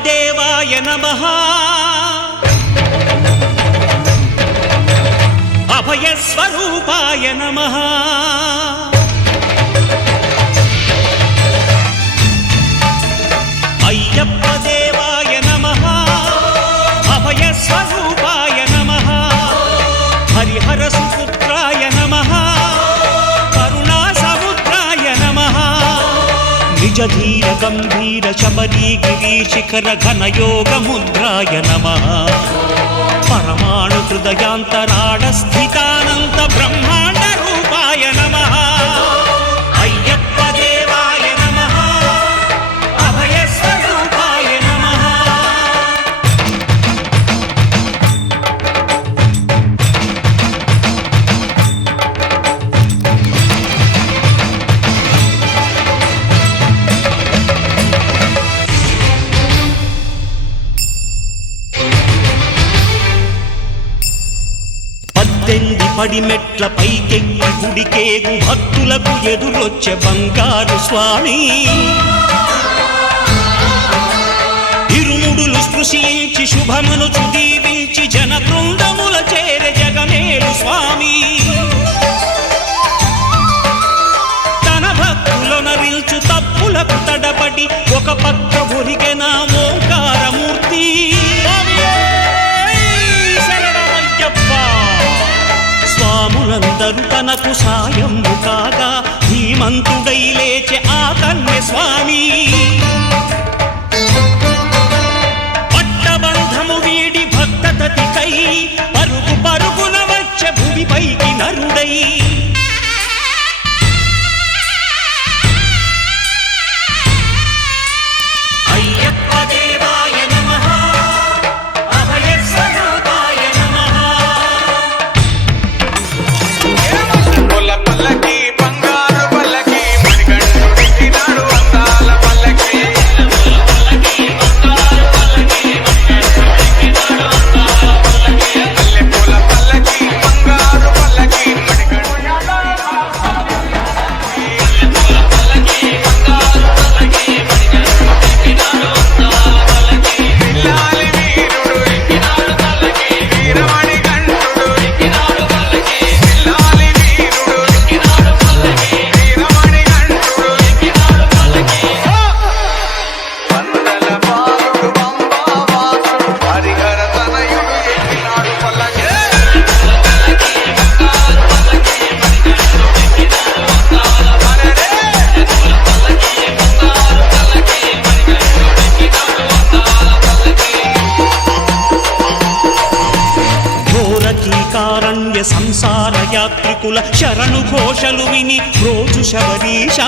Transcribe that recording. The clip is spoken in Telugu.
देवाय नमः अभयस्वरूपाय नमः अय्यप्प देवाय नमः अभयस्वरूपाय नमः हरिहर सुपुत्राय नमः करुणासमुद्राय नमः निजधीर गंभीर शबरी गिरीशिखर घन योग मुद्राय नमः परमाणु हृदयांतराळ स्थितानंत ब्रह्मांड रूपाय नमः अय्यप्प देवाय नमः अभय स्वरूपाय नमः పడిమెట్ల పైకెక్కి గుడికేగు భక్తులకు ఎదురొచ్చే బంగారు స్వామి ఇరుముడులు స్పృశించి శుభమును దీవించి జన బృందముల చేరే జగమేలు స్వామి తన భక్తులనరిల్చు తప్పులకు తడబడి ఒక పక్క ఒరిగెన ఓంకారమూర్తి స్వాములందరూ తనకు సాయము కాగా ధీమంతుడై లేచే ఆ కన్య స్వామి పట్టబంధము వీడి భక్తతతికై పరుగు పరుగున వచ్చే భూమిపైకి నరుడై అయ్యప్ప దేవాయ నమః అభయ స్వరూపాయ నమః పల్లకి బంగారు పల్లకి మణికంఠుడికి నాడు అందాల పల్లకి అల్లె పూల పల్లకి బంగారు పల్లకి పిల్లాలి వీరుడు ఎక్కినాడు పల్లకి వీరమణి కంఠుడు ఎక్కినాడు పల్లకి పిల్లాలి వీరుడు ఎక్కినాడు పల్లకి వీరమణి కంఠుడు ఎక్కినాడు పల్లకి వందల బాలుడు పంబావాసుడు హరిహర తనయుడు ఎక్కినాడు పల్లకి ఘోరకీకారణ్య సంసార యాత్రికుల శరణు ఘోషలు విని రోజు శబరీష